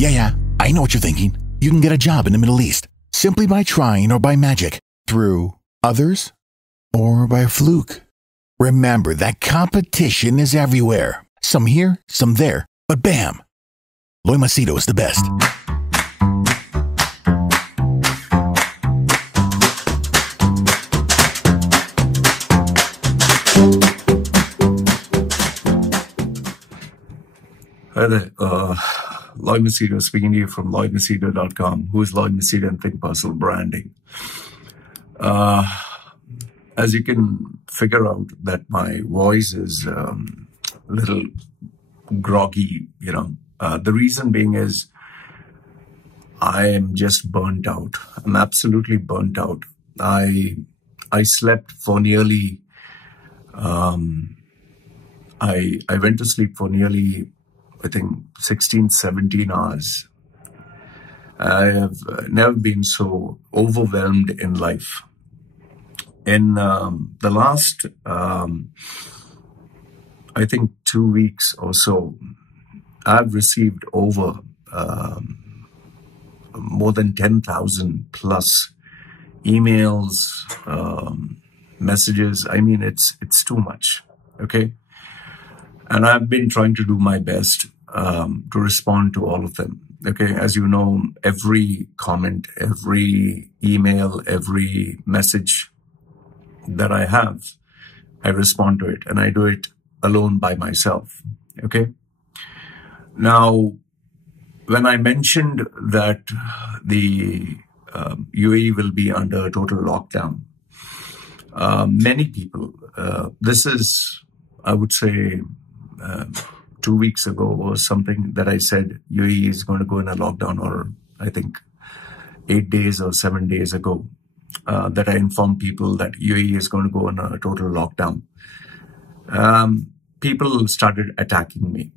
Yeah, I know what you're thinking. You can get a job in the Middle East simply by trying or by magic, through others, or by fluke. Remember that competition is everywhere. Some here, some there, but bam! Loy Machedo is the best. Hi there, Loy Machedo speaking to you from loymachedo.com. Who is Loy Machedo and Think Personal Branding? As you can figure out that my voice is a little groggy, the reason being is I am just burnt out. I'm absolutely burnt out. I slept for nearly, I went to sleep for nearly, I think 16, 17 hours. I have never been so overwhelmed in life. In the last, I think 2 weeks or so, I've received over more than 10,000 plus emails, messages. I mean, it's too much, okay? And I've been trying to do my best to respond to all of them. Okay, as you know, every comment, every email, every message that I have, I respond to it, and I do it alone by myself. Okay. Now, when I mentioned that the UAE will be under a total lockdown, many people, this is, I would say, 2 weeks ago or something that I said UAE is going to go in a lockdown, or I think 8 days or 7 days ago, that I informed people that UAE is going to go in a total lockdown. People started attacking me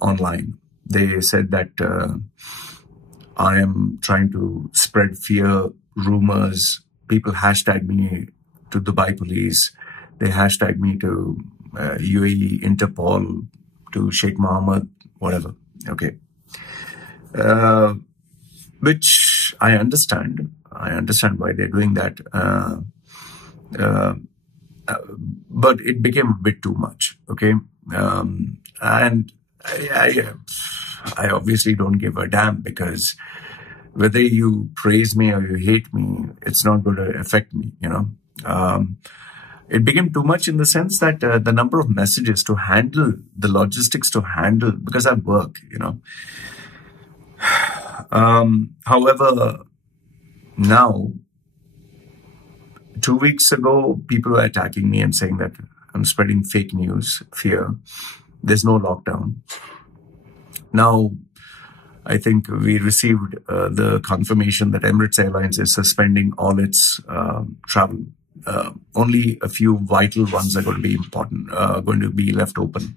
online. They said that I am trying to spread fear, rumors. People hashtag me to Dubai police. They hashtag me to UAE, Interpol, to Sheikh Mohammed, whatever. Okay. Which I understand. I understand why they're doing that. But it became a bit too much. Okay. And I obviously don't give a damn, because whether you praise me or you hate me, it's not going to affect me, It became too much in the sense that the number of messages to handle, the logistics to handle, because I work, However, now, 2 weeks ago, people were attacking me and saying that I'm spreading fake news, fear. There's no lockdown. Now, I think we received the confirmation that Emirates Airlines is suspending all its travel. Only a few vital ones are going to be important, going to be left open.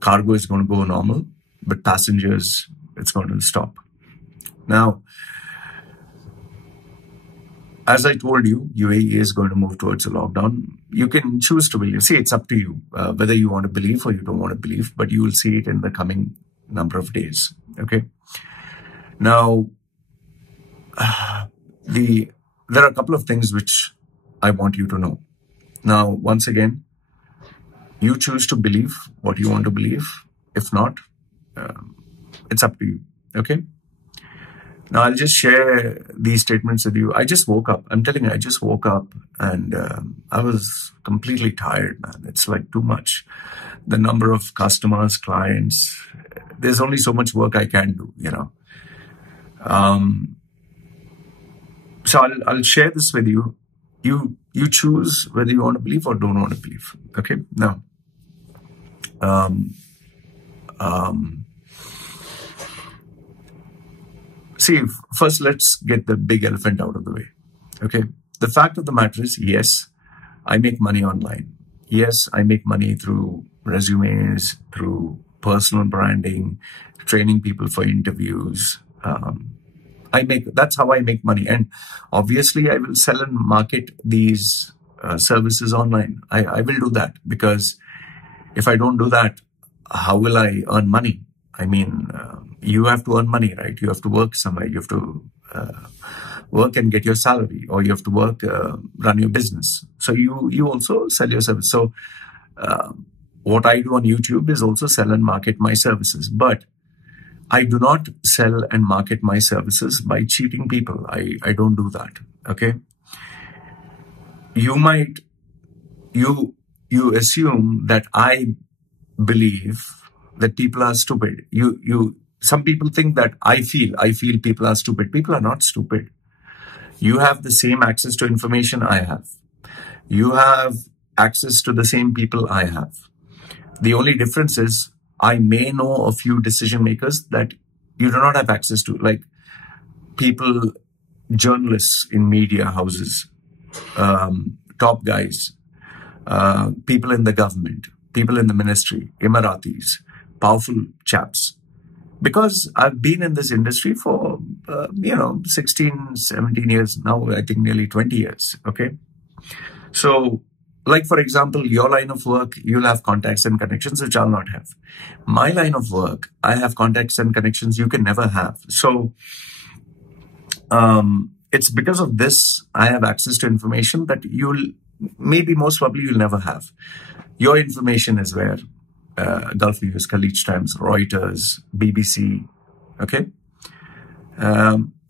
Cargo is going to go normal, but passengers, it's going to stop. Now, as I told you, UAE is going to move towards a lockdown. You can choose to believe. See, it's up to you whether you want to believe or you don't want to believe, but you will see it in the coming number of days. Okay. Now, there are a couple of things which I want you to know. Now, once again, you choose to believe what you want to believe. If not, it's up to you. Okay. Now, I'll just share these statements with you. I just woke up. I'm telling you, I just woke up and I was completely tired, man. It's like too much. The number of customers, clients, there's only so much work I can do, So I'll share this with you. You choose whether you want to believe or don't want to believe. Okay. Now, see, first let's get the big elephant out of the way. Okay. The fact of the matter is, yes, I make money online. Yes, I make money through resumes, through personal branding, training people for interviews. That's how I make money. And obviously I will sell and market these services online. I will do that, because if I don't do that, how will I earn money? I mean, you have to earn money, right? You have to work somewhere. You have to work and get your salary, or you have to work, run your business. So you also sell your service. So what I do on YouTube is also sell and market my services. But I do not sell and market my services by cheating people. I don't do that. Okay. You assume that I believe that people are stupid. Some people think that I feel people are stupid. People are not stupid. You have the same access to information I have. You have access to the same people I have. The only difference is I may know a few decision makers that you do not have access to, like people, journalists in media houses, top guys, people in the government, people in the ministry, Emiratis, powerful chaps. Because I've been in this industry for, 16, 17 years now, I think nearly 20 years, okay? So, like, for example, your line of work, you'll have contacts and connections which I'll not have. My line of work, I have contacts and connections you can never have. So, it's because of this, I have access to information that most probably you'll never have. Your information is where? Gulf News, Khaleej Times, Reuters, BBC, okay?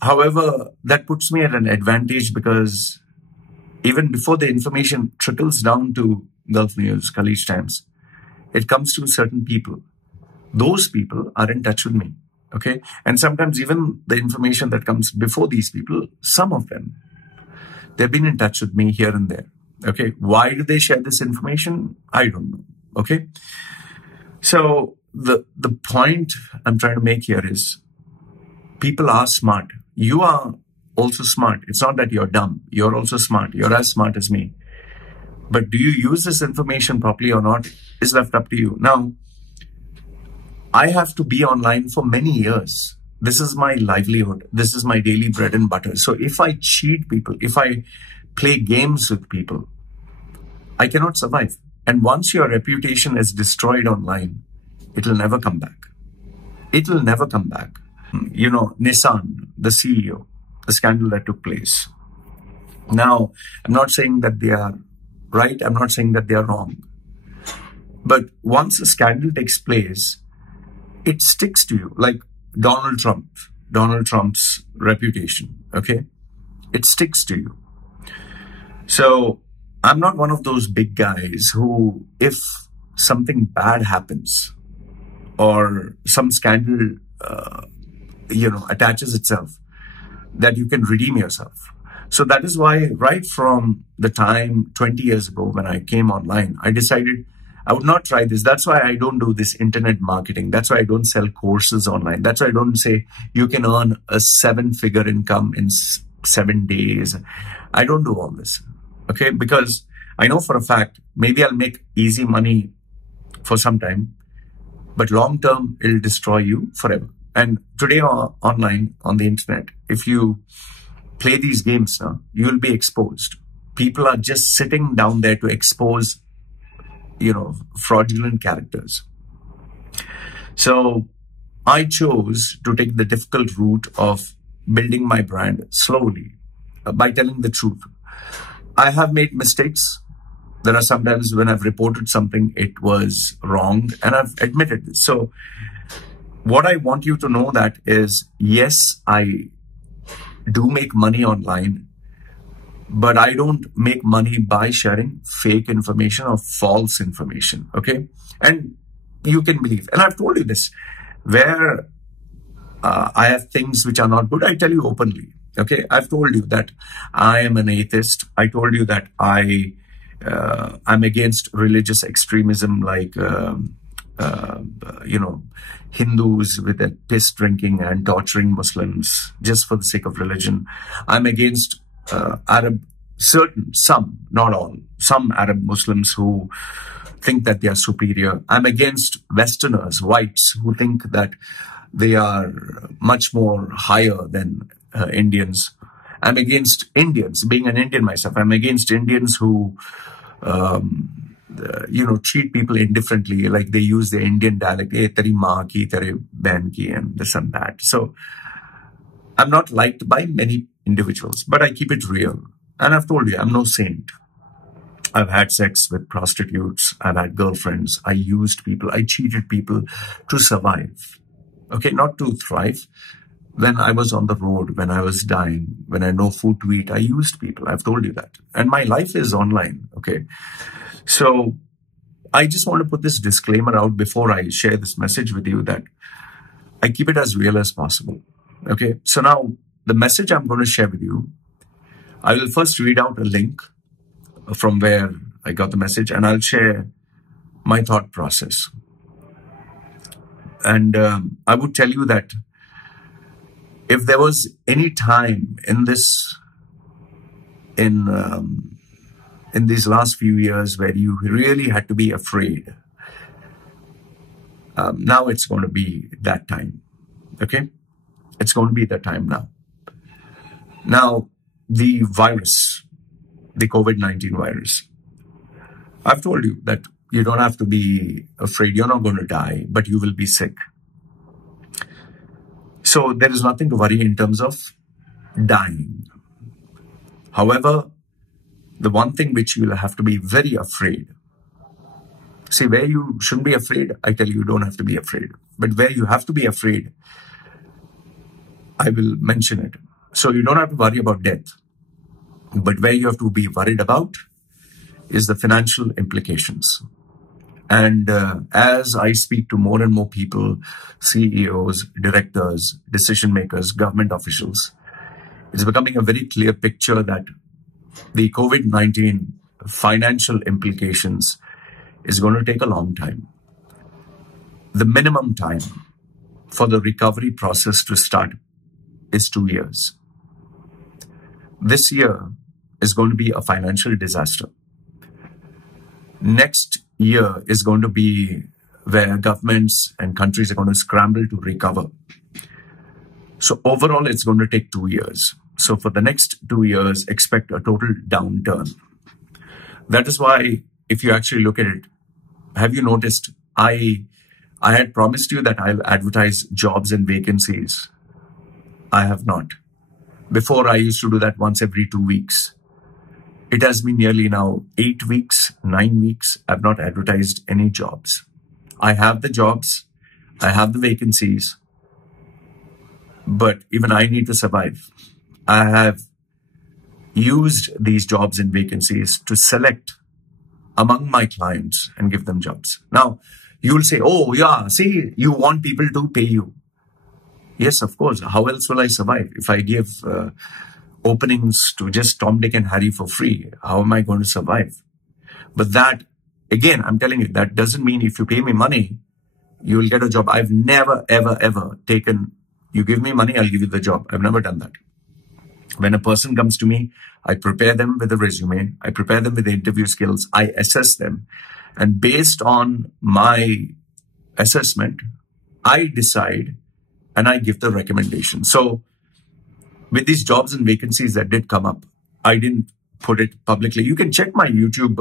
However, that puts me at an advantage because even before the information trickles down to Gulf News, Khaleej Times, it comes to certain people. Those people are in touch with me, okay? And sometimes even the information that comes before these people, some of them, they've been in touch with me here and there, okay? Why do they share this information? I don't know, okay? So the point I'm trying to make here is people are smart. You are also smart. It's not that you're dumb. You're also smart. You're as smart as me. But do you use this information properly or not is left up to you. Now, I have to be online for many years. This is my livelihood. This is my daily bread and butter. So if I cheat people, if I play games with people, I cannot survive. And once your reputation is destroyed online, it will never come back. It will never come back. Nissan, the CEO, the scandal that took place. Now, I'm not saying that they are right. I'm not saying that they are wrong. But once a scandal takes place, it sticks to you. Like Donald Trump's reputation, okay? It sticks to you. So I'm not one of those big guys who, if something bad happens or some scandal, attaches itself, that you can redeem yourself. So that is why right from the time 20 years ago when I came online, I decided I would not try this. That's why I don't do this internet marketing. That's why I don't sell courses online. That's why I don't say you can earn a 7-figure income in 7 days. I don't do all this. Okay, because I know for a fact, maybe I'll make easy money for some time, but long term, it'll destroy you forever. And today online, on the internet, if you play these games now, you'll be exposed. People are just sitting down there to expose, fraudulent characters. So I chose to take the difficult route of building my brand slowly by telling the truth. I have made mistakes. There are sometimes when I've reported something, it was wrong, and I've admitted this. So what I want you to know that is, yes, I do make money online, but I don't make money by sharing fake information or false information, okay? And you can believe, and I've told you this, where I have things which are not good, I tell you openly. Okay, I've told you that I am an atheist. I told you that I'm against religious extremism, like Hindus with their piss drinking and torturing Muslims just for the sake of religion. I'm against some, not all, some Arab Muslims who think that they are superior. I'm against Westerners, whites, who think that they are much more higher than Indians. I'm against Indians, being an Indian myself. I'm against Indians who, treat people indifferently, like they use the Indian dialect, "Hey, teri maa ki, tere behan ki," and this and that. So I'm not liked by many individuals, but I keep it real. And I've told you, I'm no saint. I've had sex with prostitutes. I've had girlfriends. I used people. I cheated people to survive. Okay, not to thrive. When I was on the road, when I was dying, when I had no food to eat, I used people. I've told you that. And my life is online. Okay. So I just want to put this disclaimer out before I share this message with you, that I keep it as real as possible. Okay. So now the message I'm going to share with you, I will first read out a link from where I got the message, and I'll share my thought process. And I would tell you that if there was any time in these last few years where you really had to be afraid, now it's going to be that time. Okay? It's going to be that time now. Now, the virus, the COVID-19 virus, I've told you that you don't have to be afraid. You're not going to die, but you will be sick. So there is nothing to worry in terms of dying. However, the one thing which you will have to be very afraid. See, where you shouldn't be afraid, I tell you, you don't have to be afraid. But where you have to be afraid, I will mention it. So you don't have to worry about death. But where you have to be worried about is the financial implications. And as I speak to more and more people, CEOs, directors, decision makers, government officials, it's becoming a very clear picture that the COVID-19 financial implications is going to take a long time. The minimum time for the recovery process to start is 2 years. This year is going to be a financial disaster. Next year is going to be where governments and countries are going to scramble to recover. So overall, it's going to take 2 years. So for the next 2 years, expect a total downturn. That is why, if you actually look at it, have you noticed I had promised you that I'll advertise jobs and vacancies. I have not. Before, I used to do that once every 2 weeks. It has been nearly now 8 weeks, 9 weeks. I've not advertised any jobs. I have the jobs. I have the vacancies. But even I need to survive. I have used these jobs and vacancies to select among my clients and give them jobs. Now, you will say, "Oh, yeah, see, you want people to pay you." Yes, of course. How else will I survive? If I give openings to just Tom, Dick, and Harry for free, how am I going to survive? But that, again, I'm telling you, that doesn't mean if you pay me money, you will get a job. I've never, ever, ever taken, you give me money, I'll give you the job. I've never done that. When a person comes to me, I prepare them with a resume. I prepare them with the interview skills. I assess them. And based on my assessment, I decide and I give the recommendation. So with these jobs and vacancies that did come up, I didn't put it publicly. You can check my YouTube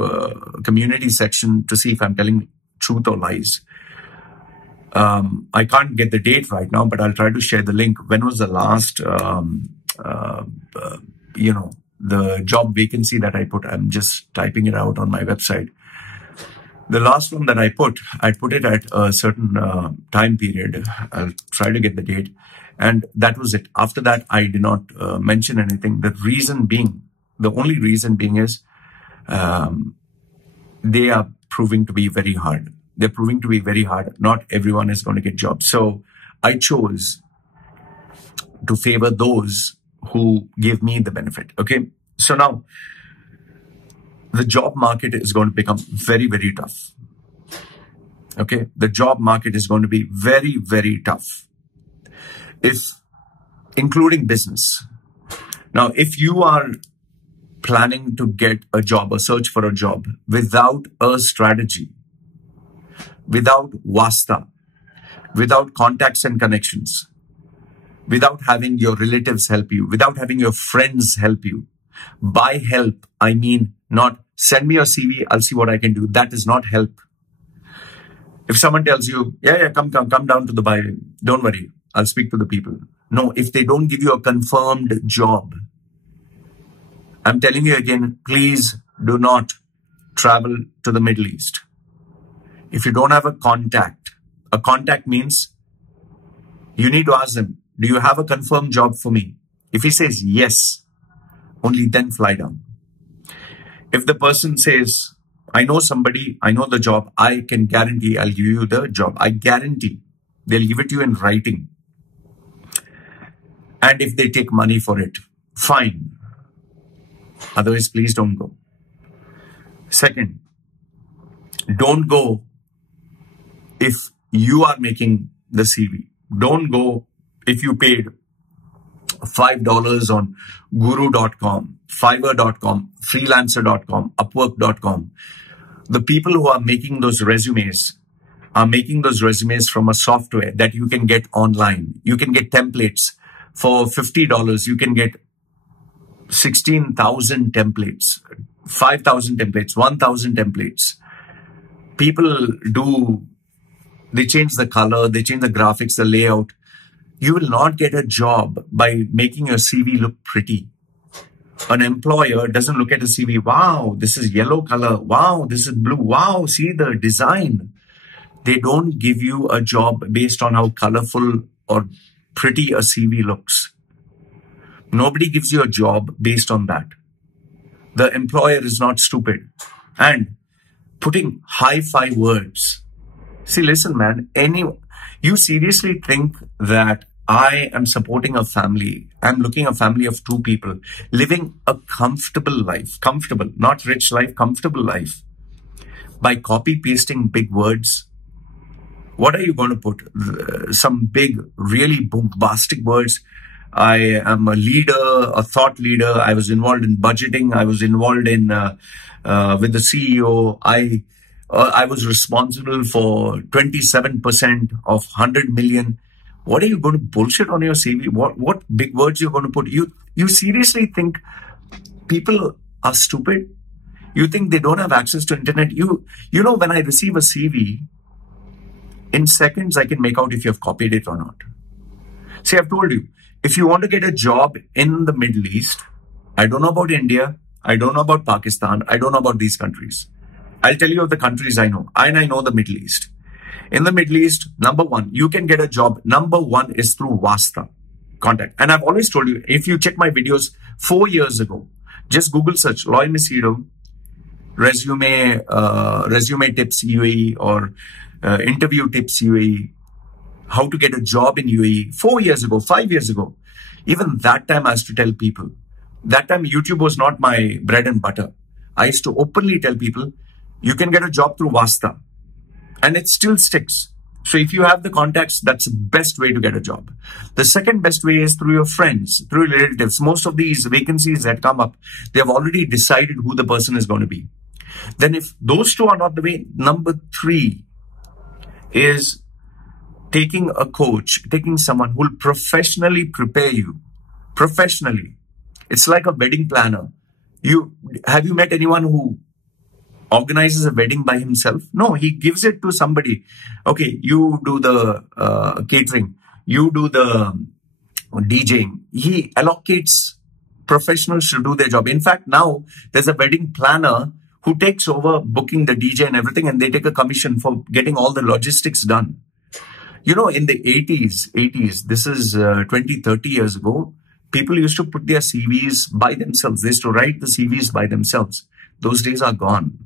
community section to see if I'm telling truth or lies. I can't get the date right now, but I'll try to share the link. When was the last, the job vacancy that I put? I'm just typing it out on my website. The last one that I put it at a certain time period. I'll try to get the date. And that was it. After that, I did not mention anything. The only reason being is they are proving to be very hard. They're proving to be very hard. Not everyone is going to get jobs. So I chose to favor those who give me the benefit. Okay. So now the job market is going to become very, very tough. Okay. The job market is going to be very, very tough. Including business. Now, if you are planning to get a job or search for a job without a strategy, without wasta, without contacts and connections, without having your relatives help you, without having your friends help you, By help, I mean not send me your CV, I'll see what I can do. That is not help. If someone tells you, yeah, come down to Dubai, don't worry, I'll speak to the people. No, if they don't give you a confirmed job, I'm telling you again, please do not travel to the Middle East. If you don't have a contact means you need to ask them, do you have a confirmed job for me? If he says yes, only then fly down. If the person says, I know somebody, I know the job, I can guarantee I'll give you the job. I guarantee they'll give it to you in writing. And if they take money for it, fine. Otherwise, please don't go. Second, don't go if you are making the CV. Don't go if you paid $5 on guru.com, fiverr.com, freelancer.com, upwork.com. The people who are making those resumes are making those resumes from a software that you can get online. You can get templates for $50. You can get 16,000 templates, 5,000 templates, 1,000 templates. People they change the color, they change the graphics, the layout. You will not get a job by making your CV look pretty. An employer doesn't look at a CV. Wow, this is yellow color. Wow, this is blue. Wow, see the design. They don't give you a job based on how colorful or pretty a CV looks. Nobody gives you a job based on that. The employer is not stupid. And putting hi-fi words. See, listen, man, you seriously think that I am supporting a family. I'm looking at a family of 2 people living a comfortable life, not rich life, comfortable life, by copy pasting big words. What are you going to put? Some big, really bombastic words. I am a leader, a thought leader. I was involved in budgeting. I was involved in with the CEO. I was responsible for 27% of 100 million. What are you going to bullshit on your CV? What big words you're going to put? You seriously think people are stupid? You think they don't have access to internet? You know, when I receive a CV, in seconds I can make out if you have copied it or not. See, I've told you, if you want to get a job in the Middle East, I don't know about India, I don't know about Pakistan, I don't know about these countries. I'll tell you of the countries I know, and I know the Middle East. In the Middle East, number one, you can get a job. Number one is through Wasta, contact. And I've always told you, if you check my videos 4 years ago, just Google search Loy Machedo, resume tips UAE or interview tips UAE, how to get a job in UAE 4 years ago, 5 years ago. Even that time I used to tell people, that time YouTube was not my bread and butter. I used to openly tell people, you can get a job through Wasta. And it still sticks. So if you have the contacts, that's the best way to get a job. The second best way is through your friends, through relatives. Most of these vacancies that come up, they have already decided who the person is going to be. Then if those two are not the way, number 3 is taking a coach, taking someone who will professionally prepare you. Professionally. It's like a wedding planner. Have you met anyone who organizes a wedding by himself? No, he gives it to somebody. Okay, you do the catering, you do the DJing. He allocates professionals to do their job. In fact, now there's a wedding planner who takes over booking the DJ and everything, and they take a commission for getting all the logistics done. You know, in the 80s, this is 20, 30 years ago, people used to put their CVs by themselves. They used to write the CVs by themselves. Those days are gone.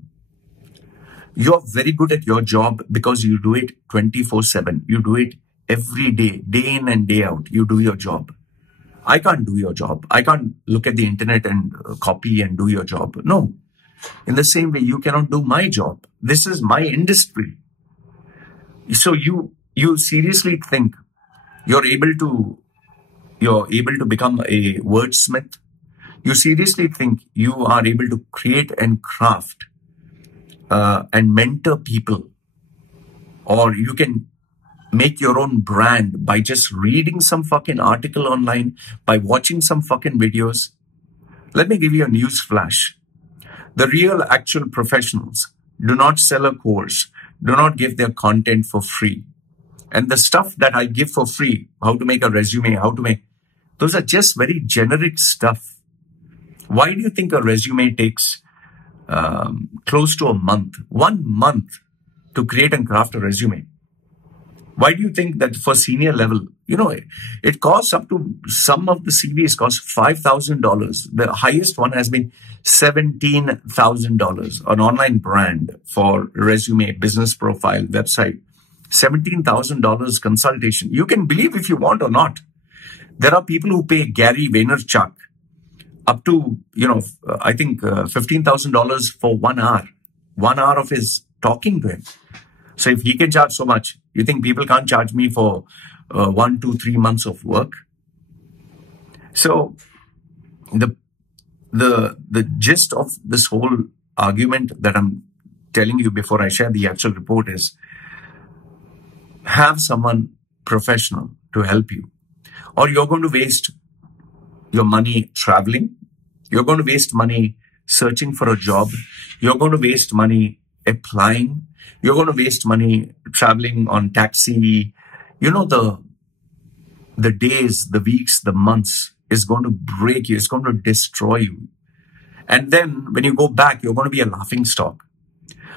You're very good at your job because you do it 24/7. You do it every day, day in and day out. You do your job. I can't do your job. I can't look at the internet and copy and do your job. No. In the same way, you cannot do my job. This is my industry. So you seriously think you're able to become a wordsmith? You seriously think you are able to create and craft and mentor people, or you can make your own brand by just reading some fucking article online, by watching some fucking videos? Let me give you a news flash. The real actual professionals do not sell a course, do not give their content for free. And the stuff that I give for free, how to make a resume, those are just very generic stuff. Why do you think a resume takes close to a month, 1 month to create and craft a resume? Why do you think that for senior level, it costs up to, some of the CVs cost $5,000. The highest one has been $17,000. An online brand for resume, business profile, website, $17,000 consultation. You can believe if you want or not. There are people who pay Gary Vaynerchuk up to, I think $15,000 for 1 hour. 1 hour of his talking to him. So if he can charge so much, you think people can't charge me for 1, 2, 3 months of work? So the gist of this whole argument that I'm telling you before I share the actual report is, have someone professional to help you, or you're going to waste your money traveling. You're going to waste money searching for a job. You're going to waste money applying. You're going to waste money traveling on taxi. The days, the weeks, the months is going to break you. It's going to destroy you. And then when you go back, you're going to be a laughing stock.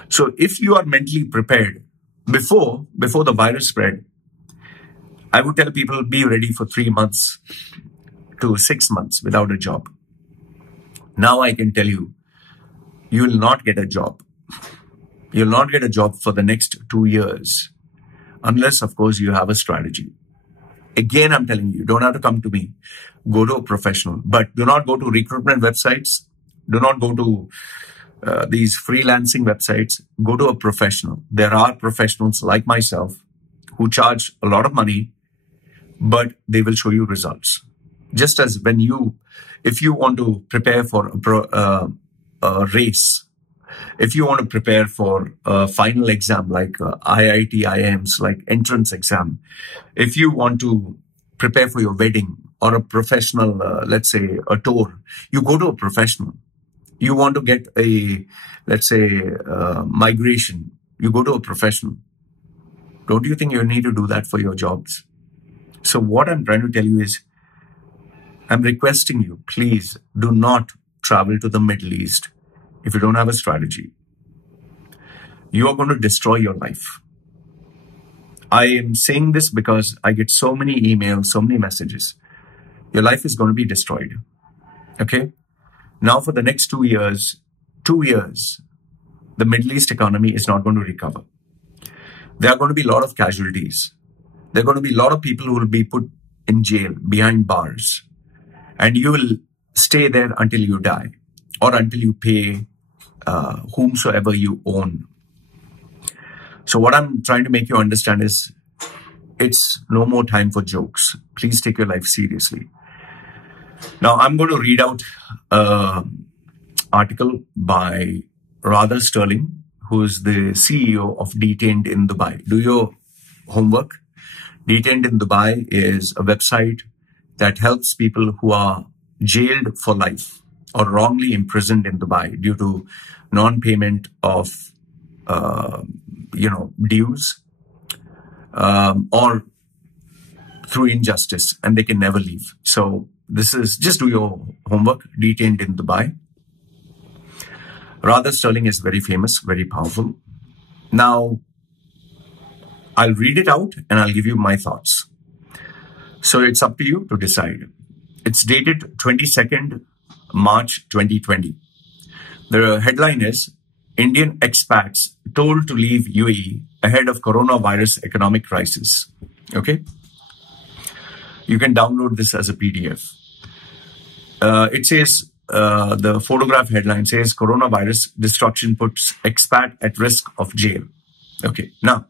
So if you are mentally prepared before the virus spread, I would tell people, be ready for 3 months to 6 months without a job. Now I can tell you, you will not get a job. You'll not get a job for the next 2 years, unless, of course, you have a strategy. Again, I'm telling you, you don't have to come to me. Go to a professional, but do not go to recruitment websites. Do not go to these freelancing websites. Go to a professional. There are professionals like myself who charge a lot of money, but they will show you results. Just as if you want to prepare for a race, if you want to prepare for a final exam like IIT, IIMs, like entrance exam, if you want to prepare for your wedding or a professional, let's say a tour, you go to a professional. You want to get migration, you go to a professional. Don't you think you need to do that for your jobs? So what I'm trying to tell you is, I'm requesting you, please do not travel to the Middle East if you don't have a strategy. You are going to destroy your life. I am saying this because I get so many emails, so many messages. Your life is going to be destroyed. Okay? Now for the next 2 years, the Middle East economy is not going to recover. There are going to be a lot of casualties. There are going to be a lot of people who will be put in jail, behind bars. And you will stay there until you die, or until you pay whomsoever you own. So what I'm trying to make you understand is, it's no more time for jokes. Please take your life seriously. Now, I'm going to read out an article by Radha Stirling, who is the CEO of Detained in Dubai. Do your homework. Detained in Dubai is a website that helps people who are jailed for life or wrongly imprisoned in Dubai due to non-payment of, dues or through injustice, and they can never leave. So this is, just do your homework. Detained in Dubai. Radha Stirling is very famous, very powerful. Now, I'll read it out and I'll give you my thoughts. So it's up to you to decide. It's dated 22nd March 2020. The headline is, Indian expats told to leave UAE ahead of coronavirus economic crisis. Okay? You can download this as a PDF. It says, the photograph headline says, coronavirus destruction puts expat at risk of jail. Okay. Now,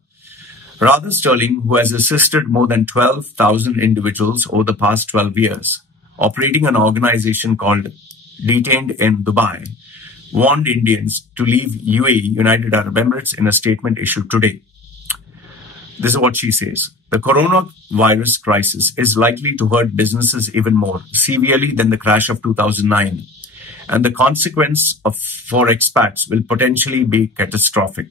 Radha Stirling, who has assisted more than 12,000 individuals over the past 12 years, operating an organization called Detained in Dubai, warned Indians to leave UAE, United Arab Emirates, in a statement issued today. This is what she says. The coronavirus crisis is likely to hurt businesses even more severely than the crash of 2009, and the consequence for expats will potentially be catastrophic.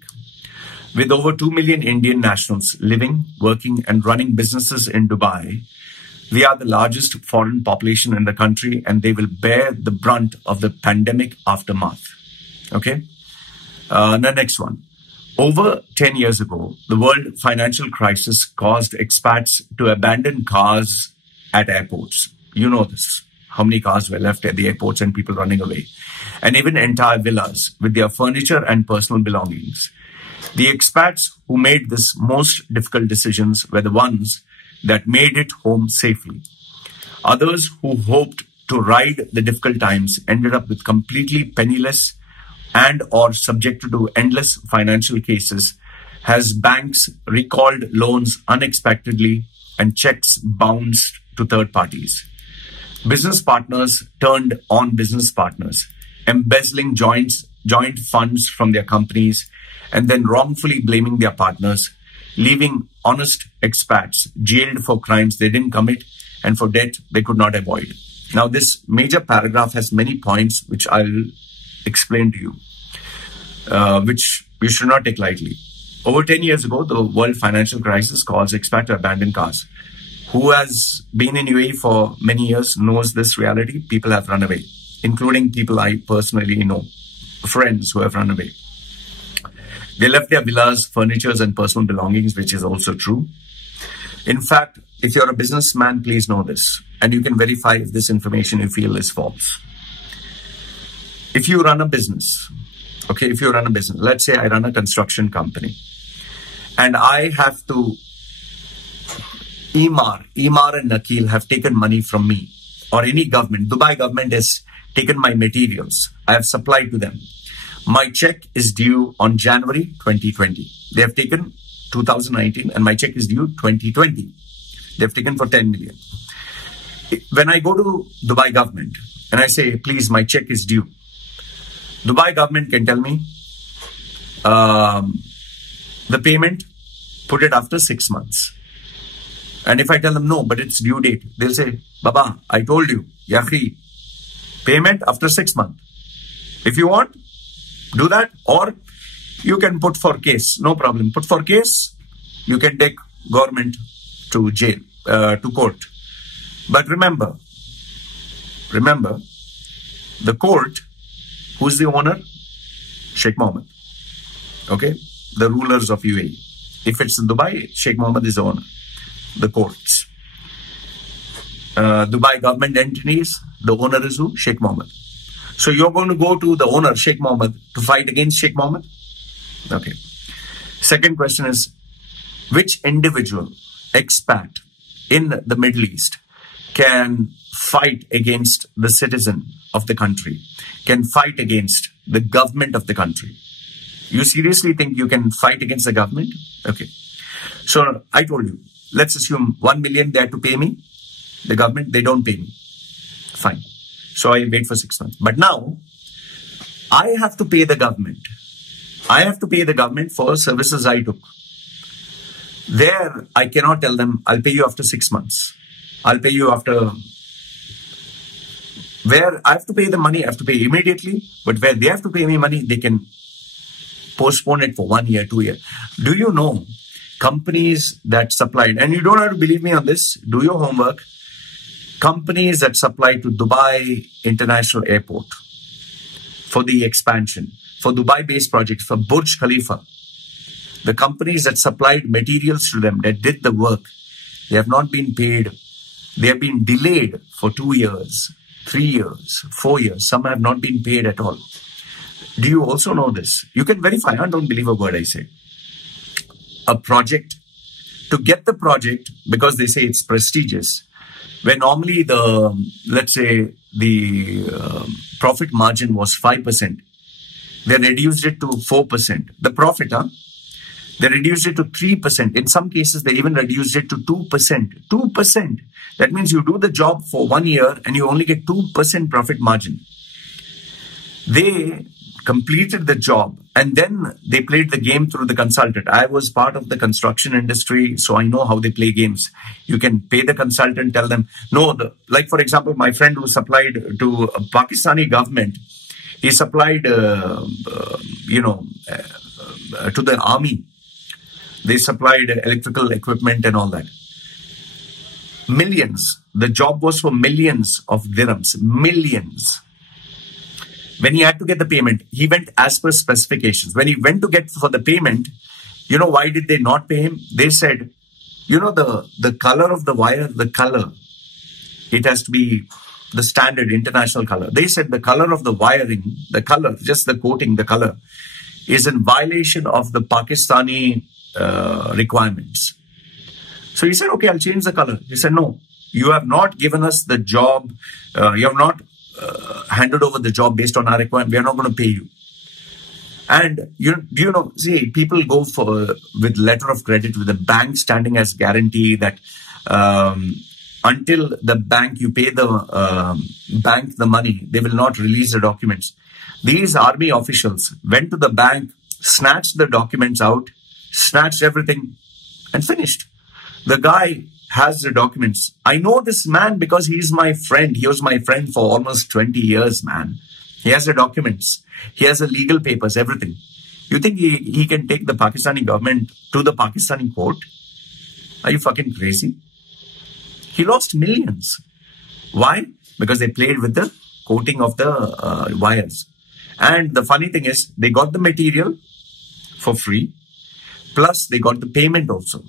With over 2 million Indian nationals living, working, and running businesses in Dubai, we are the largest foreign population in the country, and they will bear the brunt of the pandemic aftermath. Okay? The next one. Over 10 years ago, the world financial crisis caused expats to abandon cars at airports. You know this. How many cars were left at the airports and people running away. And even entire villas with their furniture and personal belongings. The expats who made this most difficult decisions were the ones that made it home safely. Others who hoped to ride the difficult times ended up with completely penniless and or subjected to endless financial cases as banks recalled loans unexpectedly and checks bounced to third parties. Business partners turned on business partners, embezzling joint funds from their companies and then wrongfully blaming their partners, leaving honest expats jailed for crimes they didn't commit and for debt they could not avoid. Now, this major paragraph has many points which I'll explain to you, which you should not take lightly. Over 10 years ago, the world financial crisis caused expats to abandon cars. Who has been in UAE for many years knows this reality. People have run away, including people I personally know, friends who have run away. They left their villas, furnitures, and personal belongings, which is also true. In fact, if you're a businessman, please know this, and you can verify if this information you feel is false. If you run a business, okay, let's say I run a construction company, and I have to, Emar and Nakil have taken money from me, or any government. Dubai government has taken my materials. I have supplied to them. My check is due on January 2020. They have taken 2019 and my check is due 2020. They have taken for 10 million. When I go to Dubai government and I say, please, my check is due, Dubai government can tell me the payment, put it after 6 months. And if I tell them no, but it's due date, they'll say, Baba, I told you, Yakhi, payment after 6 months. If you want, do that, or you can put for case, no problem. Put for case, you can take government to jail, to court. But remember, the court, who's the owner? Sheikh Mohammed. Okay? The rulers of UAE. If it's in Dubai, Sheikh Mohammed is the owner. The courts. Dubai government entities, the owner is who? Sheikh Mohammed. So you're going to go to the owner, Sheikh Mohammed, to fight against Sheikh Mohammed? Okay. Second question is, which individual, expat in the Middle East can fight against the citizen of the country, can fight against the government of the country? You seriously think you can fight against the government? Okay. So I told you, let's assume 1 million they have to pay me. The government, they don't pay me. Fine. So I wait for 6 months. But now, I have to pay the government. I have to pay the government for services I took. There, I cannot tell them, I'll pay you after 6 months. I'll pay you after... Where I have to pay the money, I have to pay immediately. But where they have to pay me money, they can postpone it for 1 year, 2 years. Do you know companies that supplied, and you don't have to believe me on this, do your homework, companies that supply to Dubai International Airport for the expansion, for Dubai-based projects, for Burj Khalifa, the companies that supplied materials to them, that did the work, they have not been paid. They have been delayed for 2 years, 3 years, 4 years. Some have not been paid at all. Do you also know this? You can verify. I don't believe a word I say. A project, to get the project, because they say it's prestigious, where normally the, let's say, the profit margin was 5%, they reduced it to 4%. The profit, they reduced it to 3%. In some cases, they even reduced it to 2%. 2%. That means you do the job for 1 year and you only get 2% profit margin. They completed the job, and then they played the game through the consultant. I was part of the construction industry, so I know how they play games. You can pay the consultant, tell them, no, like for example, my friend who supplied to a Pakistani government, he supplied, to the army. They supplied electrical equipment and all that. Millions. The job was for millions of dirhams. Millions. When he had to get the payment, he went as per specifications. When he went to get for the payment, why did they not pay him? They said, the color of the wire, the color, it has to be the standard international color. They said the color of the wiring, the color, just the coating, the color, is in violation of the Pakistani requirements. So he said, okay, I'll change the color. He said, no, you have not given us the job. You have not handed over the job based on our requirement. We are not going to pay you. And see, people go with letter of credit with the bank standing as guarantee that until the bank, you pay the bank the money, they will not release the documents. These army officials went to the bank, snatched the documents out, snatched everything and finished. The guy has the documents. I know this man because he's my friend. He was my friend for almost 20 years, man. He has the documents. He has the legal papers, everything. You think he can take the Pakistani government to the Pakistani court? Are you fucking crazy? He lost millions. Why? Because they played with the coating of the wires. And the funny thing is, they got the material for free. Plus, they got the payment also.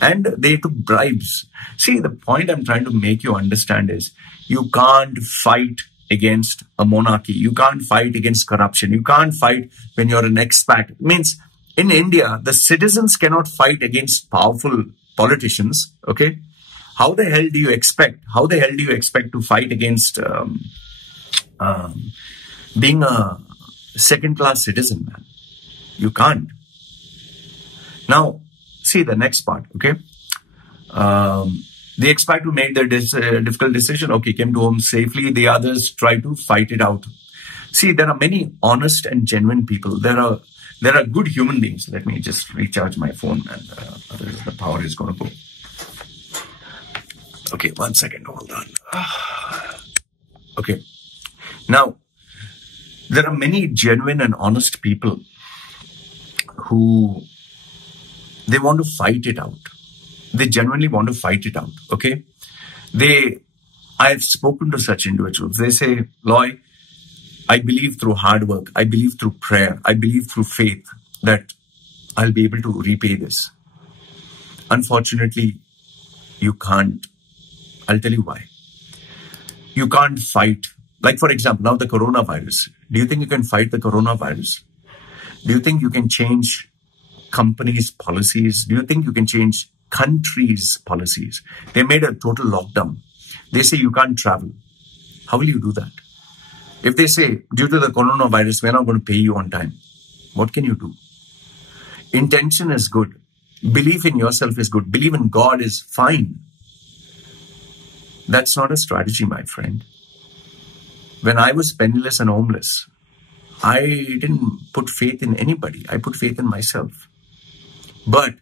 And they took bribes. See, the point I'm trying to make you understand is, you can't fight against a monarchy. You can't fight against corruption. You can't fight when you're an expat. It means in India, the citizens cannot fight against powerful politicians. Okay. How the hell do you expect to fight against being a second-class citizen, man? You can't. Now, see the next part, okay? The expat who made their difficult decision, okay, came to home safely. The others tried to fight it out. See, there are many honest and genuine people. There are good human beings. Let me just recharge my phone, and otherwise the power is going to go. Okay, 1 second, hold on. Okay. Now, there are many genuine and honest people who, they want to fight it out. They genuinely want to fight it out, okay? I've spoken to such individuals. They say, Loy, I believe through hard work, I believe through prayer, I believe through faith that I'll be able to repay this. Unfortunately, you can't. I'll tell you why. You can't fight. Like, for example, now the coronavirus. Do you think you can fight the coronavirus? Do you think you can change companies' policies? Do you think you can change countries' policies? They made a total lockdown. They say you can't travel. How will you do that? If they say, due to the coronavirus, we're not going to pay you on time, what can you do? Intention is good. Belief in yourself is good. Believe in God is fine. That's not a strategy, my friend. When I was penniless and homeless, I didn't put faith in anybody. I put faith in myself. But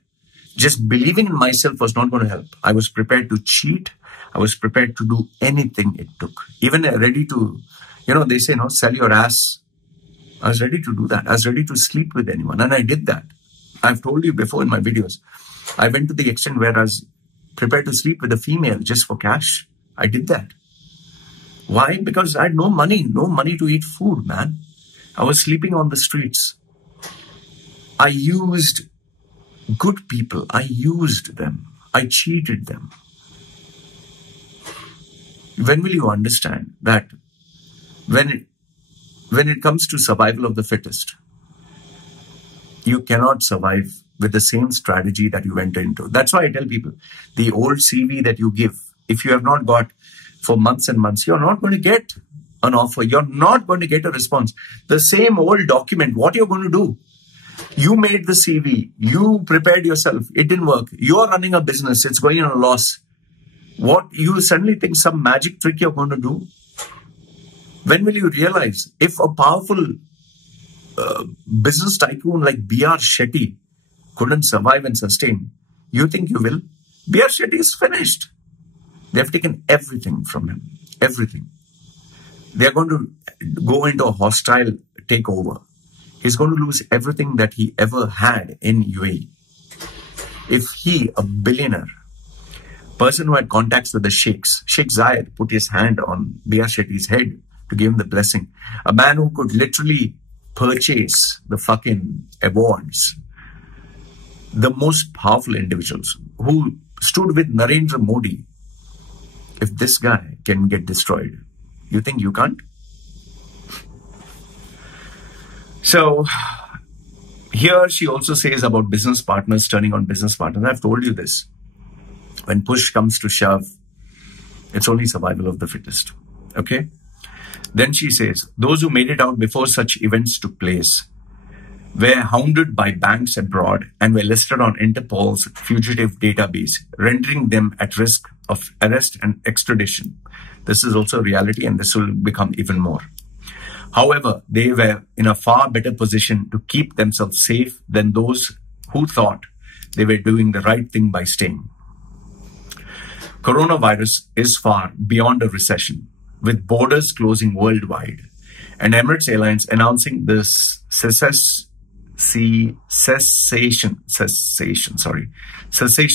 just believing in myself was not going to help. I was prepared to cheat. I was prepared to do anything it took. Even ready to, they say, sell your ass. I was ready to do that. I was ready to sleep with anyone. And I did that. I've told you before in my videos. I went to the extent where I was prepared to sleep with a female just for cash. I did that. Why? Because I had no money to eat food, man. I was sleeping on the streets. I used good people. I used them. I cheated them. When will you understand that when it comes to survival of the fittest, you cannot survive with the same strategy that you went into? That's why I tell people, the old CV that you give, if you have not got for months and months, you're not going to get an offer. You're not going to get a response. The same old document, what you're going to do? You made the CV. You prepared yourself. It didn't work. You're running a business. It's going on a loss. What, you suddenly think some magic trick you're going to do? When will you realize if a powerful business tycoon like B.R. Shetty couldn't survive and sustain, you think you will? B.R. Shetty is finished. They have taken everything from him. Everything. They are going to go into a hostile takeover. He's going to lose everything that he ever had in UAE. If he, a billionaire, person who had contacts with the sheikhs, Sheikh Zayed put his hand on B.R. Shetty's head to give him the blessing. A man who could literally purchase the fucking awards. The most powerful individuals who stood with Narendra Modi. If this guy can get destroyed, you think you can't? So here she also says about business partners turning on business partners. I've told you this. When push comes to shove, it's only survival of the fittest. Okay? Then she says, those who made it out before such events took place were hounded by banks abroad and were listed on Interpol's fugitive database, rendering them at risk of arrest and extradition. This is also reality, and this will become even more. However, they were in a far better position to keep themselves safe than those who thought they were doing the right thing by staying. Coronavirus is far beyond a recession, with borders closing worldwide, and Emirates Airlines announcing this cessation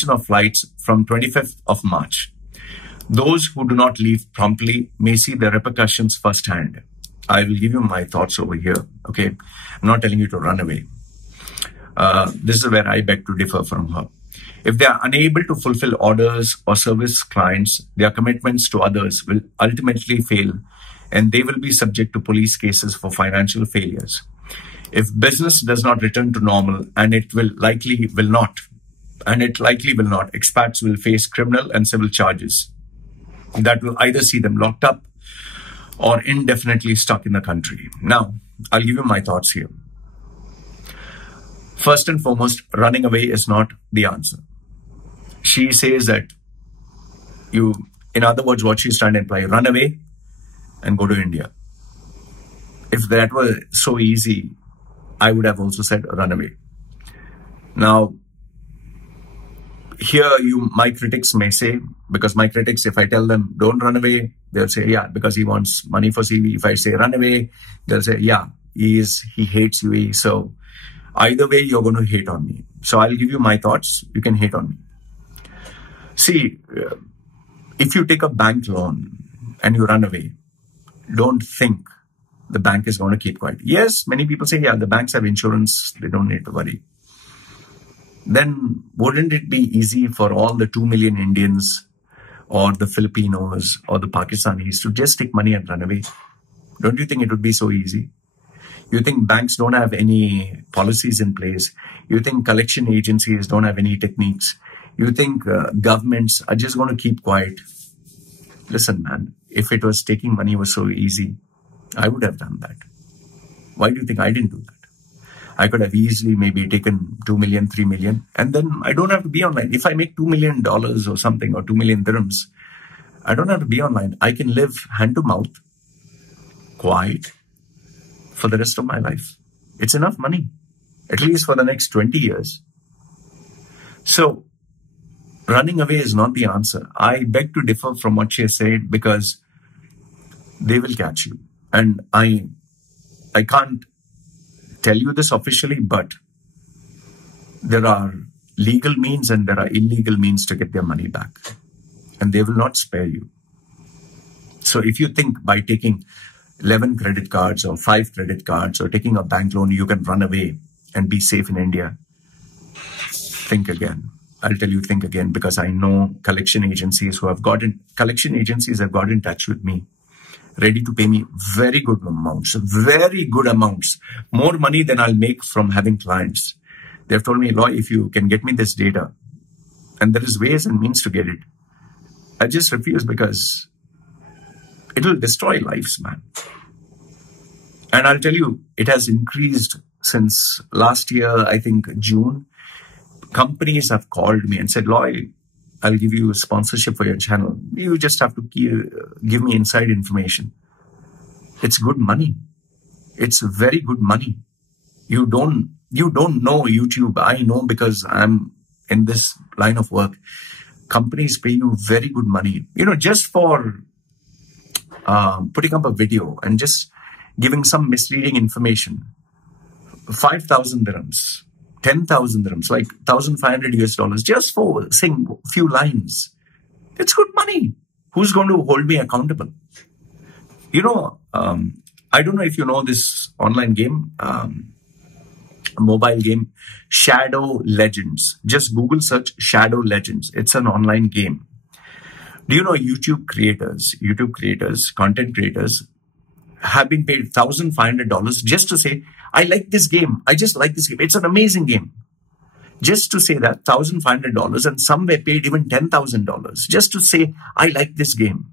of flights from 25th of March. Those who do not leave promptly may see the repercussions firsthand. I will give you my thoughts over here, okay? I'm not telling you to run away. This is where I beg to differ from her. If they are unable to fulfill orders or service clients, their commitments to others will ultimately fail, and they will be subject to police cases for financial failures. If business does not return to normal, and it likely will not, expats will face criminal and civil charges that will either see them locked up or indefinitely stuck in the country. Now, I'll give you my thoughts here. First and foremost, running away is not the answer. She says that in other words, what she's trying to imply, run away and go to India. If that were so easy, I would have also said run away. Now, here my critics may say, because my critics, if I tell them don't run away, they'll say, yeah, because he wants money for CV. If I say run away, they'll say, yeah, he hates UAE. So either way, you're going to hate on me. So I'll give you my thoughts. You can hate on me. See, if you take a bank loan and you run away, don't think the bank is going to keep quiet. Yes, many people say, yeah, the banks have insurance. They don't need to worry. Then wouldn't it be easy for all the 2 million Indians or the Filipinos or the Pakistanis to just take money and run away? Don't you think it would be so easy? You think banks don't have any policies in place? You think collection agencies don't have any techniques? You think governments are just going to keep quiet? Listen, man, if it was taking money was so easy, I would have done that. Why do you think I didn't do that? I could have easily maybe taken 2 million, 3 million, and then I don't have to be online. If I make $2 million or something, or 2 million dirhams, I don't have to be online. I can live hand to mouth, quiet, for the rest of my life. It's enough money, at least for the next 20 years. So, running away is not the answer. I beg to differ from what she has said, because they will catch you. And I can't tell you this officially, but there are legal means and there are illegal means to get their money back. And they will not spare you. So if you think by taking 11 credit cards or 5 credit cards or taking a bank loan, you can run away and be safe in India, think again. I'll tell you, think again, because I know collection agencies have got in touch with me, ready to pay me very good amounts, more money than I'll make from having clients. They've told me, Loy, if you can get me this data, and there is ways and means to get it, I just refuse, because it will destroy lives, man. And I'll tell you, it has increased since last year, I think June. Companies have called me and said, Loy, I'll give you a sponsorship for your channel. You just have to give me inside information. It's good money. It's very good money. You don't know YouTube. I know because I'm in this line of work. Companies pay you very good money, just for putting up a video and just giving some misleading information. 5,000 dirhams, 10,000 dirhams, like $1,500 just for saying a few lines. It's good money. Who's going to hold me accountable? I don't know if you know this online game, mobile game, Shadow Legends. Just Google search Shadow Legends. It's an online game. Do you know YouTube creators, content creators have been paid $1,500 just to say, I like this game. I just like this game. It's an amazing game. Just to say that, $1,500, and some were paid even $10,000 just to say, I like this game.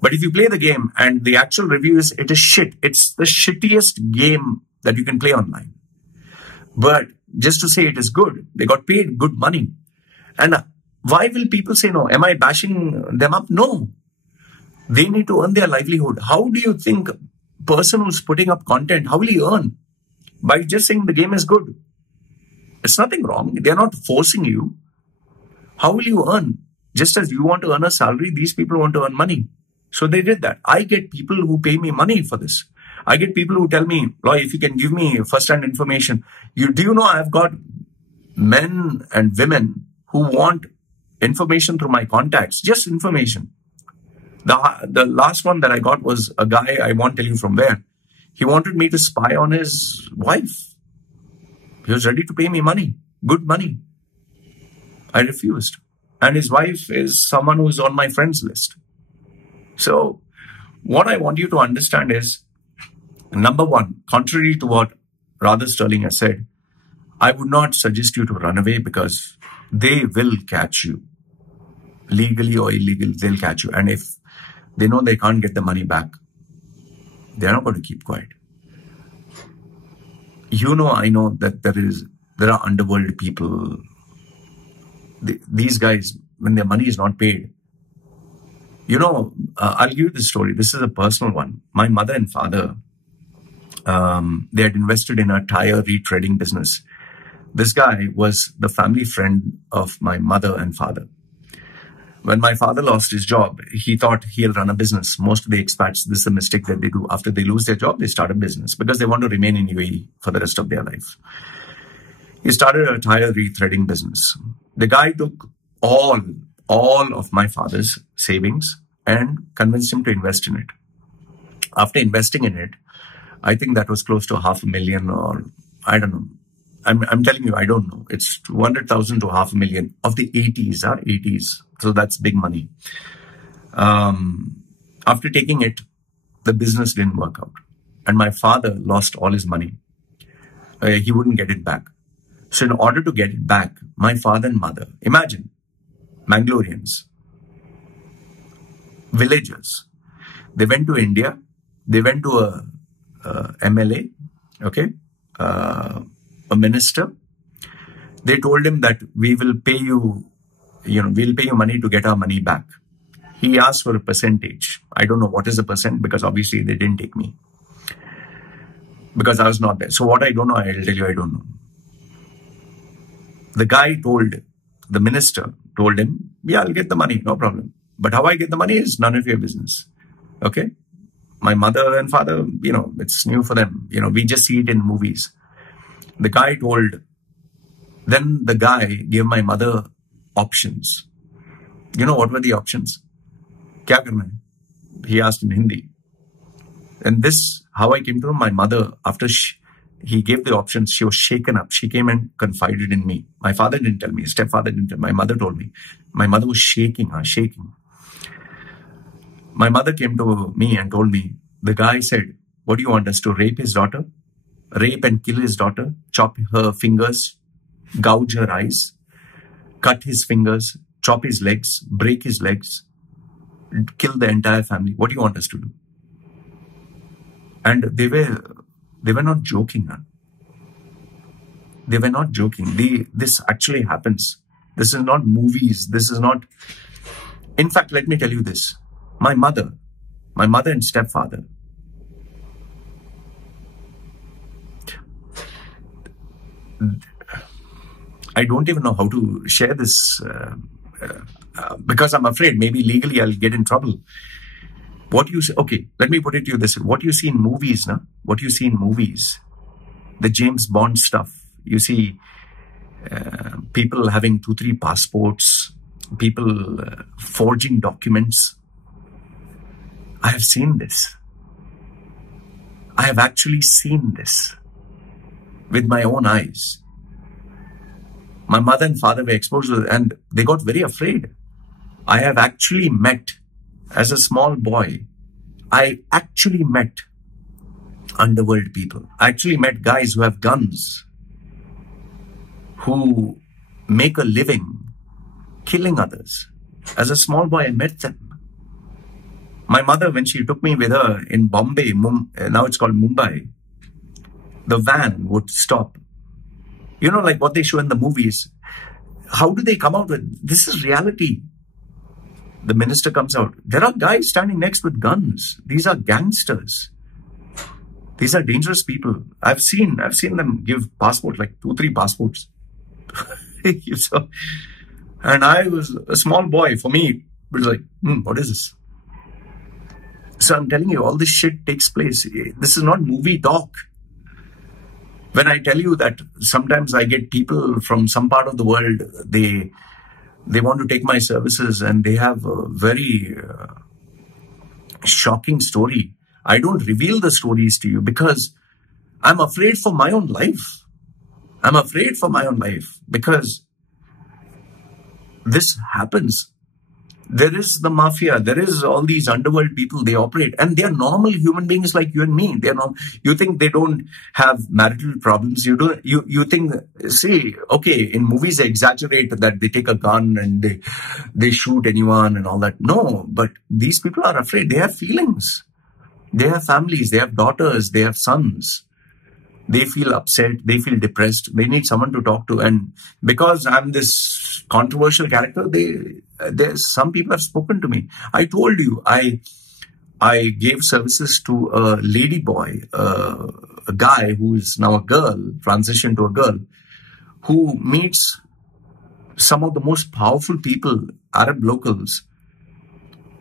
But if you play the game and the actual review is, it is shit. It's the shittiest game that you can play online. But just to say it is good, they got paid good money. And why will people say no? Am I bashing them up? No. They need to earn their livelihood. How do you think a person who's putting up content, how will he earn? By just saying the game is good. It's nothing wrong. They're not forcing you. How will you earn? Just as you want to earn a salary, these people want to earn money. So they did that. I get people who pay me money for this. I get people who tell me, Loy, if you can give me first-hand information. Do you know I've got men and women who want information through my contacts, just information. The last one that I got was a guy, I won't tell you from where. He wanted me to spy on his wife. He was ready to pay me money, good money. I refused. And his wife is someone who is on my friends list. So what I want you to understand is, number one, contrary to what Radha Stirling has said, I would not suggest you to run away because they will catch you. Legally or illegal, they'll catch you. And if they know they can't get the money back, they're not going to keep quiet. I know that there are underworld people. These guys, when their money is not paid, I'll give you this story. This is a personal one. My mother and father, they had invested in a tire retreading business. This guy was the family friend of my mother and father. When my father lost his job, he thought he'll run a business. Most of the expats, this is a mistake that they do. After they lose their job, they start a business because they want to remain in UAE for the rest of their life. He started a tire rethreading business. The guy took all of my father's savings and convinced him to invest in it. After investing in it, I think that was close to $500,000 or I don't know. I'm telling you, I don't know. It's 200,000 to $500,000 of the 80s. So that's big money. After taking it, the business didn't work out. And my father lost all his money. He wouldn't get it back. So in order to get it back, my father and mother, imagine, Mangaloreans, villagers, they went to India, they went to a MLA, okay, a minister. They told him that we will pay you, we'll pay you money to get our money back. He asked for a percentage. I don't know what is the percent because obviously they didn't take me because I was not there. So what I don't know, I'll tell you, I don't know. The guy the minister told him, yeah, I'll get the money, no problem. But how I get the money is none of your business. Okay. My mother and father, it's new for them. We just see it in movies. Then the guy gave my mother options. You know what were the options? Kya karna hai? He asked in Hindi. And this, how I came to know, my mother, after he gave the options, she was shaken up. She came and confided in me. My father didn't tell me. Stepfather didn't tell me. My mother told me. My mother was shaking. My mother came to me and told me, the guy said, what do you want us to rape his daughter? Rape and kill his daughter? Chop her fingers? Gouge her eyes? Cut his fingers? Chop his legs? Break his legs? Kill the entire family? What do you want us to do? And they were not joking. Huh? They were not joking. This actually happens. This is not movies. This is not... In fact, let me tell you this. My mother and stepfather, I don't even know how to share this because I'm afraid maybe legally I'll get in trouble. What you say, okay, let me put it to you this: what you see in movies, what you see in movies, the James Bond stuff, you see people having 2-3 passports, people forging documents. I have seen this. I have actually seen this with my own eyes. My mother and father were exposed to it and they got very afraid. I have actually met, as a small boy, I actually met underworld people. I actually met guys who have guns, who make a living killing others. As a small boy, I met them. My mother, when she took me with her in Bombay, now it's called Mumbai, the van would stop. You know, like what they show in the movies. How do they come out with, this is reality. The minister comes out. There are guys standing next with guns. These are gangsters. These are dangerous people. I've seen them give passports, like 2-3 passports. And I was a small boy. For me, it was like, what is this? So I'm telling you, all this shit takes place. This is not movie talk. When I tell you that sometimes I get people from some part of the world, they want to take my services and they have a very shocking story. I don't reveal the stories to you because I'm afraid for my own life. I'm afraid for my own life because this happens. There is the mafia. There is all these underworld people. They operate and they are normal human beings like you and me. They are not. You think they don't have marital problems? You don't. You think? See, okay, in movies they exaggerate that they take a gun and they shoot anyone and all that. No, but these people are afraid. They have feelings. They have families. They have daughters. They have sons. They feel upset. They feel depressed. They need someone to talk to. And because I'm this controversial character, some people have spoken to me. I told you, I gave services to a lady boy, a guy who is now a girl, transitioned to a girl, who meets some of the most powerful people, Arab locals.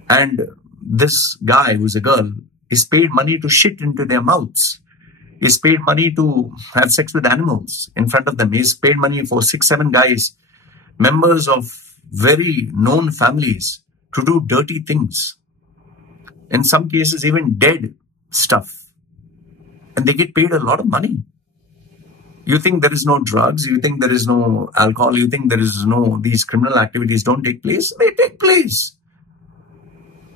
And this guy, who's a girl, is paid money to shit into their mouths. He's paid money to have sex with animals in front of them. He's paid money for 6-7 guys, members of very known families, to do dirty things. In some cases, even dead stuff. And they get paid a lot of money. You think there is no drugs? You think there is no alcohol? You think there is no, these criminal activities don't take place? They take place.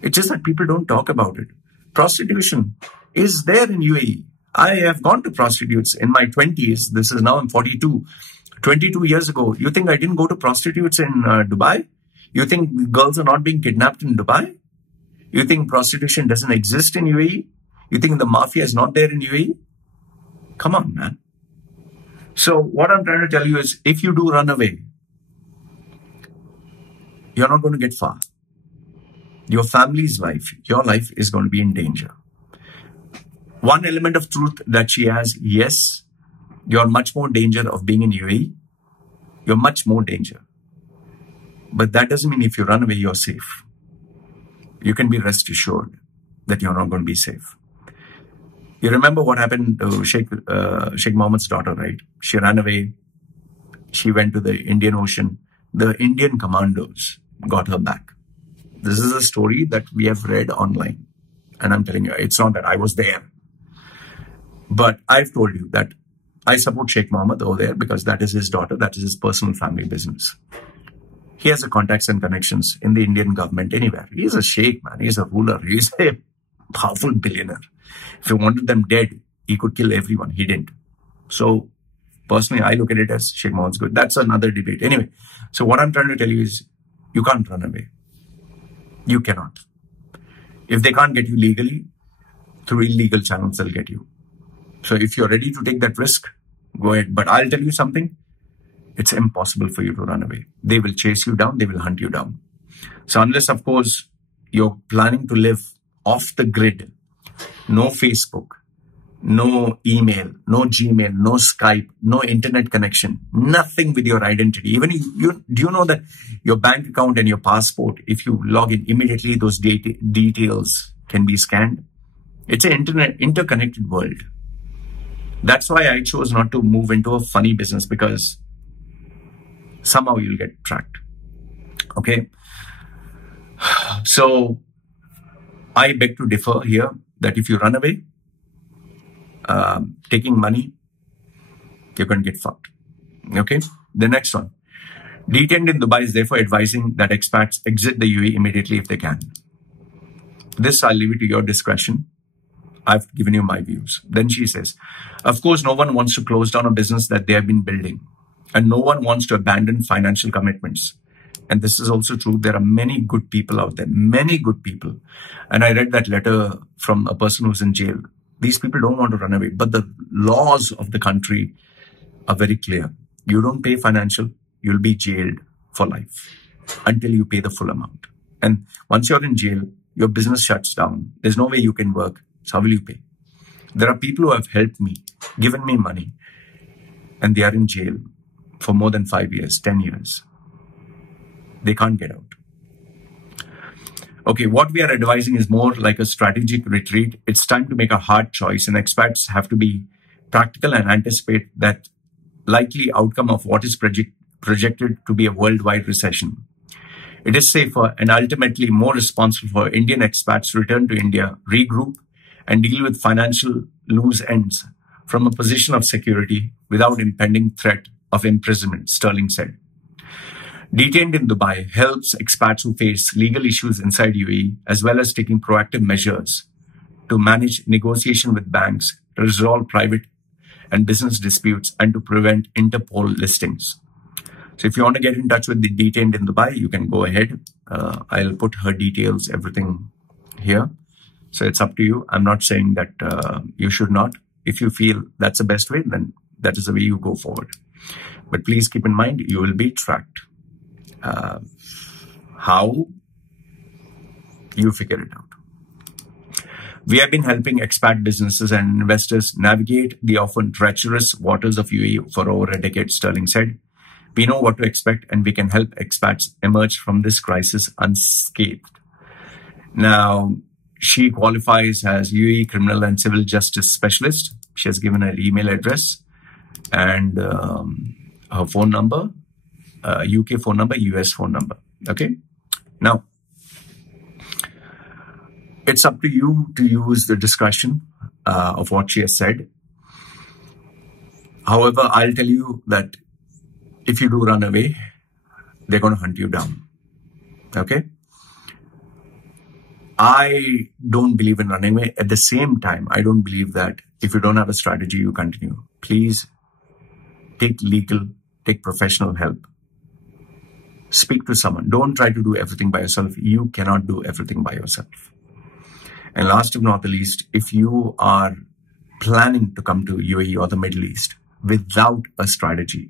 It's just that people don't talk about it. Prostitution is there in UAE. I have gone to prostitutes in my 20s. This is now I'm 42. 22 years ago. You think I didn't go to prostitutes in Dubai? You think girls are not being kidnapped in Dubai? You think prostitution doesn't exist in UAE? You think the mafia is not there in UAE? Come on, man. So what I'm trying to tell you is, if you do run away, you're not going to get far. Your family's life, your life is going to be in danger. One element of truth that she has, yes, you're much more danger of being in UAE. You're much more danger. But that doesn't mean if you run away, you're safe. You can be rest assured that you're not going to be safe. You remember what happened to Sheikh Mohammed's daughter, right? She ran away. She went to the Indian Ocean. The Indian commandos got her back. This is a story that we have read online. And I'm telling you, it's not that I was there. But I've told you that I support Sheikh Mohammed over there because that is his daughter. That is his personal family business. He has the contacts and connections in the Indian government anywhere. He's a sheikh, man. He's a ruler. He's a powerful billionaire. If he wanted them dead, he could kill everyone. He didn't. So personally, I look at it as Sheikh Mohammed's good. That's another debate. Anyway, so what I'm trying to tell you is you can't run away. You cannot. If they can't get you legally, through illegal channels, they'll get you. So if you're ready to take that risk, go ahead. But I'll tell you something. It's impossible for you to run away. They will chase you down. They will hunt you down. So unless, of course, you're planning to live off the grid, no Facebook, no email, no Gmail, no Skype, no internet connection, nothing with your identity. Even do you know that your bank account and your passport, if you log in immediately, those details can be scanned? It's an interconnected world. That's why I chose not to move into a funny business, because somehow you'll get tracked. Okay. So I beg to differ here that if you run away, taking money, you're going to get fucked. Okay. The next one. Detained in Dubai is therefore advising that expats exit the UAE immediately if they can. This I'll leave it to your discretion. I've given you my views. Then she says, of course, no one wants to close down a business that they have been building, and no one wants to abandon financial commitments. And this is also true. There are many good people out there, many good people. And I read that letter from a person who's in jail. These people don't want to run away, but the laws of the country are very clear. You don't pay financial, you'll be jailed for life until you pay the full amount. And once you're in jail, your business shuts down. There's no way you can work. So how will you pay? There are people who have helped me, given me money, and they are in jail for more than 5 years, 10 years. They can't get out. Okay, what we are advising is more like a strategic retreat. It's time to make a hard choice, and expats have to be practical and anticipate that likely outcome of what is projected to be a worldwide recession. It is safer and ultimately more responsible for Indian expats to return to India, regroup, and deal with financial loose ends from a position of security without impending threat of imprisonment, Stirling said. Detained in Dubai helps expats who face legal issues inside UAE, as well as taking proactive measures to manage negotiation with banks, to resolve private and business disputes, and to prevent Interpol listings. So if you want to get in touch with the Detained in Dubai, you can go ahead. I'll put her details, everything here. So it's up to you. I'm not saying that you should not. If you feel that's the best way, then that is the way you go forward. But please keep in mind, you will be tracked. How? You figure it out. We have been helping expat businesses and investors navigate the often treacherous waters of UAE for over a decade, Stirling said. We know what to expect, and we can help expats emerge from this crisis unscathed. Now, she qualifies as UAE Criminal and Civil Justice Specialist. She has given her email address and her phone number, UK phone number, US phone number. Okay. Now, it's up to you to use the discretion of what she has said. However, I'll tell you that if you do run away, they're going to hunt you down. Okay. I don't believe in running away. At the same time, I don't believe that if you don't have a strategy, you continue. Please take legal, take professional help. Speak to someone. Don't try to do everything by yourself. You cannot do everything by yourself. And last but not the least, if you are planning to come to UAE or the Middle East without a strategy,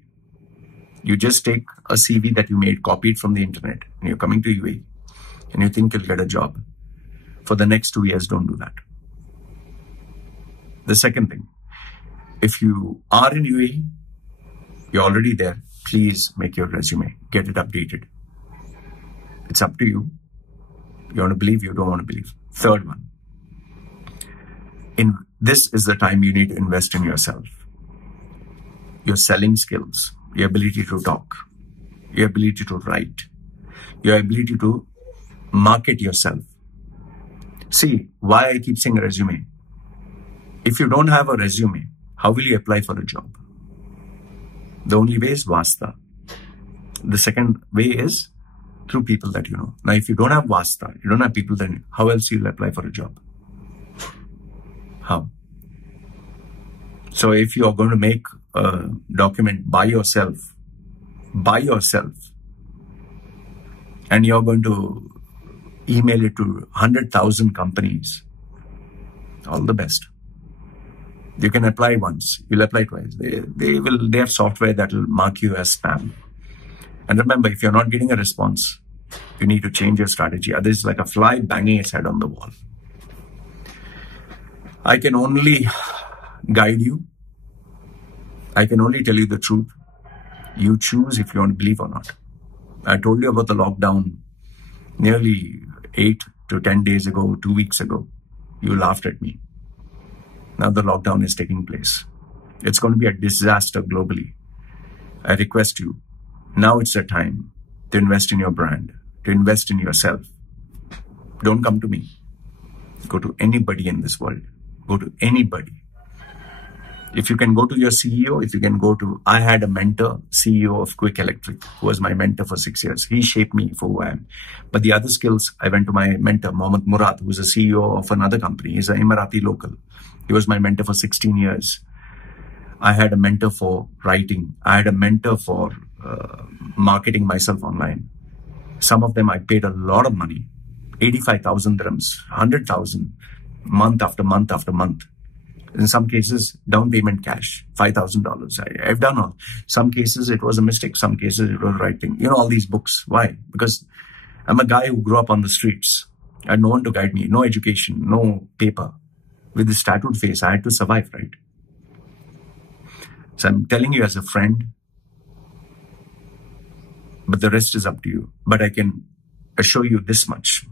you just take a CV that you made, copied from the internet, and you're coming to UAE, and you think you'll get a job. For the next 2 years, don't do that. The second thing, if you are in UAE, you're already there, please make your resume, get it updated. It's up to you. You want to believe, you don't want to believe. Third one, this is the time you need to invest in yourself. Your selling skills, your ability to talk, your ability to write, your ability to market yourself. See, why I keep saying resume. If you don't have a resume, how will you apply for a job? The only way is Vasta. The second way is through people that you know. Now, if you don't have Vasta, you don't have people, then how else you'll apply for a job? How? So if you are going to make a document by yourself, and you're going to email it to 100,000 companies, all the best. You can apply once, you'll apply twice. They have software that will mark you as spam. And remember, if you're not getting a response, you need to change your strategy. Otherwise, it's like a fly banging its head on the wall. I can only guide you. I can only tell you the truth. You choose if you want to believe or not. I told you about the lockdown nearly 8 to 10 days ago, 2 weeks ago. You laughed at me. Now the lockdown is taking place. It's going to be a disaster globally. I request you, now it's the time to invest in your brand, to invest in yourself. Don't come to me. Go to anybody in this world. Go to anybody. If you can go to your CEO, if you can go to, I had a mentor, CEO of Quick Electric, who was my mentor for 6 years. He shaped me for who I am. But the other skills, I went to my mentor, Mohammed Murad, who is a CEO of another company. He's an Emirati local. He was my mentor for 16 years. I had a mentor for writing. I had a mentor for marketing myself online. Some of them I paid a lot of money, 85,000 dirhams, 100,000, month after month after month. In some cases, down payment cash, $5,000. I've done all. Some cases it was a mistake. Some cases it was the right thing. You know, all these books. Why? Because I'm a guy who grew up on the streets. I had no one to guide me, no education, no paper. With this tattooed face, I had to survive, right? So I'm telling you as a friend, but the rest is up to you. But I can assure you this much.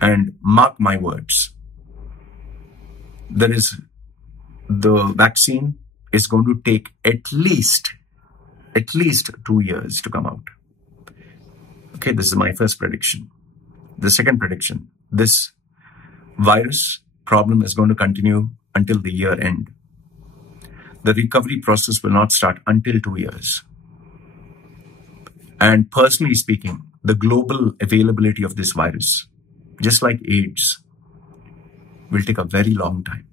And mark my words. The vaccine is going to take at least 2 years to come out. Okay, this is my first prediction. The second prediction, this virus problem is going to continue until the year end. The recovery process will not start until 2 years. And personally speaking, the global availability of this virus, just like AIDS, will take a very long time.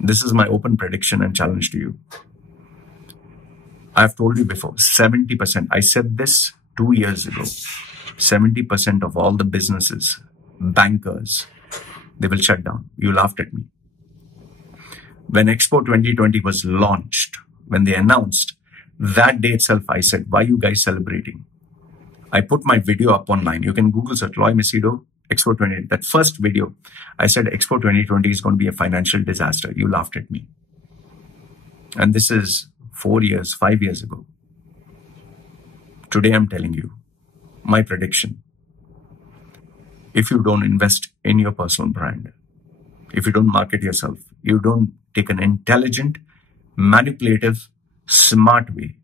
This is my open prediction and challenge to you. I've told you before, 70%, I said this 2 years ago, 70% of all the businesses, bankers, they will shut down. You laughed at me. When Expo 2020 was launched, when they announced, that day itself, I said, why are you guys celebrating? I put my video up online. You can Google search Loy Machedo, Expo 2020. That first video, I said Expo 2020 is going to be a financial disaster. You laughed at me. And this is 4 years, 5 years ago. Today I'm telling you, my prediction. If you don't invest in your personal brand, if you don't market yourself, you don't take an intelligent, manipulative, smart way,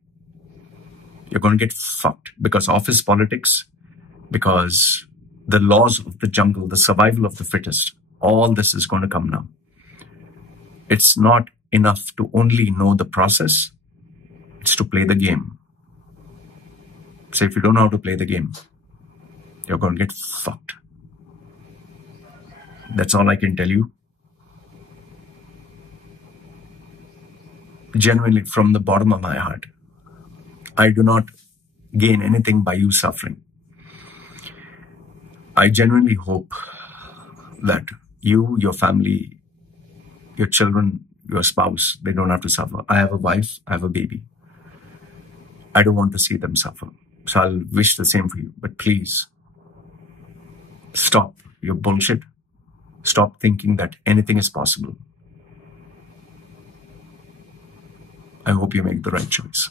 you're going to get fucked because office politics, because the laws of the jungle, the survival of the fittest, all this is going to come now. It's not enough to only know the process. It's to play the game. So if you don't know how to play the game, you're going to get fucked. That's all I can tell you. Genuinely, from the bottom of my heart, I do not gain anything by you suffering. I genuinely hope that you, your family, your children, your spouse, they don't have to suffer. I have a wife, I have a baby. I don't want to see them suffer. So I'll wish the same for you. But please, stop your bullshit. Stop thinking that anything is possible. I hope you make the right choice.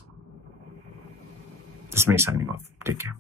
This is me signing off. Take care.